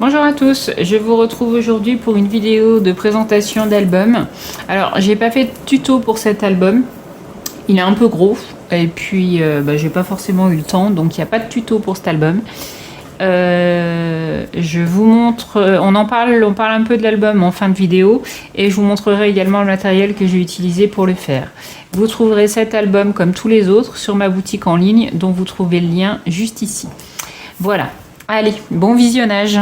Bonjour à tous, je vous retrouve aujourd'hui pour une vidéo de présentation d'album. Alors, j'ai pas fait de tuto pour cet album, il est un peu gros et puis j'ai pas forcément eu le temps, donc il n'y a pas de tuto pour cet album. Je vous montre, on parle un peu de l'album en fin de vidéo et je vous montrerai également le matériel que j'ai utilisé pour le faire. Vous trouverez cet album comme tous les autres sur ma boutique en ligne dont vous trouvez le lien juste ici. Voilà, allez, bon visionnage.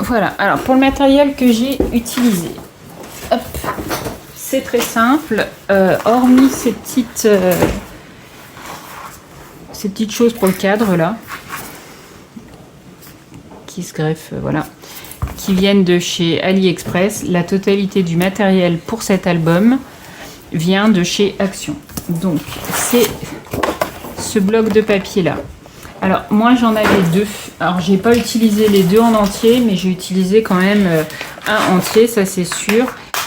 Voilà, alors pour le matériel que j'ai utilisé, hop, c'est très simple, hormis ces petites choses pour le cadre là, qui se greffent, voilà, qui viennent de chez AliExpress. La totalité du matériel pour cet album vient de chez Action. Donc c'est ce bloc de papier là. Alors moi j'en avais deux. Alors j'ai pas utilisé les deux en entier, mais j'ai utilisé quand même un entier, ça c'est sûr,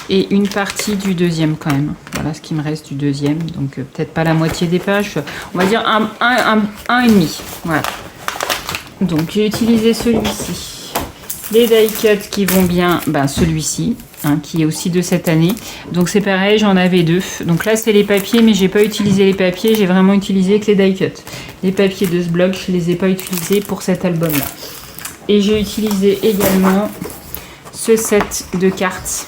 et une partie du deuxième quand même. Voilà ce qui me reste du deuxième, donc peut-être pas la moitié des pages, on va dire un et demi. Voilà. Donc j'ai utilisé celui-ci. Les die cuts qui vont bien, ben celui-ci, hein, qui est aussi de cette année. Donc c'est pareil, j'en avais deux. Donc là c'est les papiers, mais j'ai pas utilisé les papiers, j'ai vraiment utilisé que les die cuts. Les papiers de ce bloc, je les ai pas utilisés pour cet album-là. Et j'ai utilisé également ce set de cartes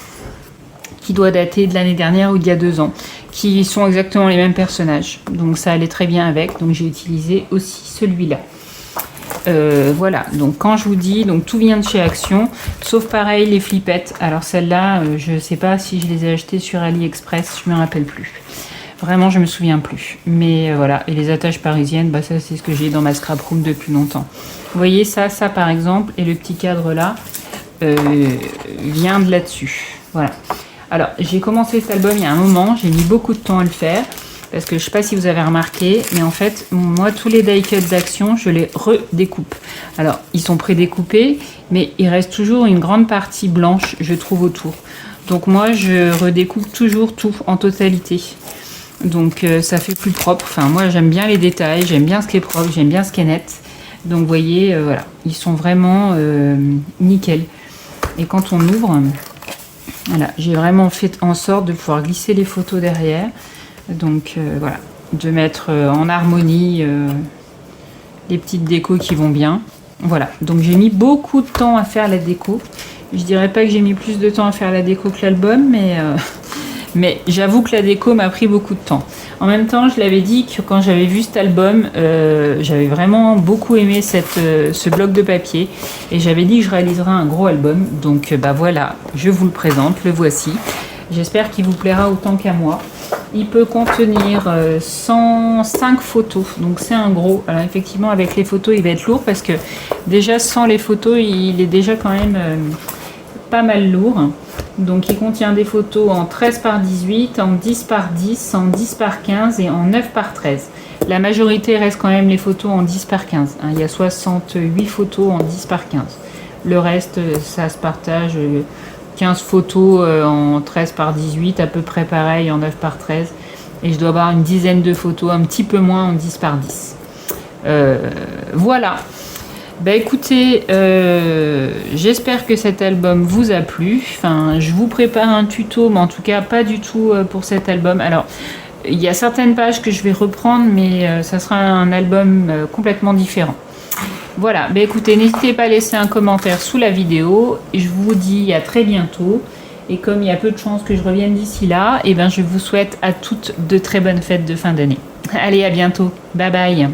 qui doit dater de l'année dernière ou d'il y a 2 ans, qui sont exactement les mêmes personnages. Donc ça allait très bien avec, donc j'ai utilisé aussi celui-là. Voilà, donc quand je vous dis, donc tout vient de chez Action, sauf pareil les flippettes. Alors celles-là, je sais pas si je les ai achetées sur AliExpress, je me rappelle plus. Vraiment, je me souviens plus. Mais voilà, et les attaches parisiennes, bah ça c'est ce que j'ai dans ma scrap room depuis longtemps. Vous voyez ça par exemple, et le petit cadre là vient de là-dessus. Voilà. Alors j'ai commencé cet album il y a un moment, j'ai mis beaucoup de temps à le faire. Parce que je ne sais pas si vous avez remarqué, mais en fait, moi, tous les die cuts d'Action, je les redécoupe. Alors, ils sont prédécoupés, mais il reste toujours une grande partie blanche, je trouve, autour. Donc moi, je redécoupe toujours tout en totalité. Donc, ça fait plus propre. Enfin, moi, j'aime bien les détails, j'aime bien ce qui est propre, j'aime bien ce qui est net. Donc, vous voyez, voilà, ils sont vraiment nickel. Et quand on ouvre, voilà, j'ai vraiment fait en sorte de pouvoir glisser les photos derrière. Donc voilà, de mettre en harmonie les petites décos qui vont bien. Voilà, donc j'ai mis beaucoup de temps à faire la déco. Je dirais pas que j'ai mis plus de temps à faire la déco que l'album, mais j'avoue que la déco m'a pris beaucoup de temps. En même temps, je l'avais dit que quand j'avais vu cet album, j'avais vraiment beaucoup aimé ce bloc de papier. Et j'avais dit que je réaliserais un gros album. Donc bah voilà, je vous le présente, le voici. J'espère qu'il vous plaira autant qu'à moi. Il peut contenir 105 photos, donc c'est un gros. Alors effectivement, avec les photos, il va être lourd parce que déjà sans les photos, il est déjà quand même pas mal lourd. Donc il contient des photos en 13 par 18, en 10 par 10, en 10 par 15 et en 9 par 13. La majorité reste quand même les photos en 10 par 15. Hein. Il y a 68 photos en 10 par 15. Le reste, ça se partage... 15 photos en 13 par 18, à peu près pareil en 9 par 13. Et je dois avoir une dizaine de photos, un petit peu moins en 10 par 10. Voilà. Bah écoutez, j'espère que cet album vous a plu. Enfin, je vous prépare un tuto, mais en tout cas pas du tout pour cet album. Alors, il y a certaines pages que je vais reprendre, mais ça sera un album complètement différent. Voilà, bah écoutez, n'hésitez pas à laisser un commentaire sous la vidéo. Je vous dis à très bientôt. Et comme il y a peu de chances que je revienne d'ici là, et ben je vous souhaite à toutes de très bonnes fêtes de fin d'année. Allez, à bientôt. Bye bye.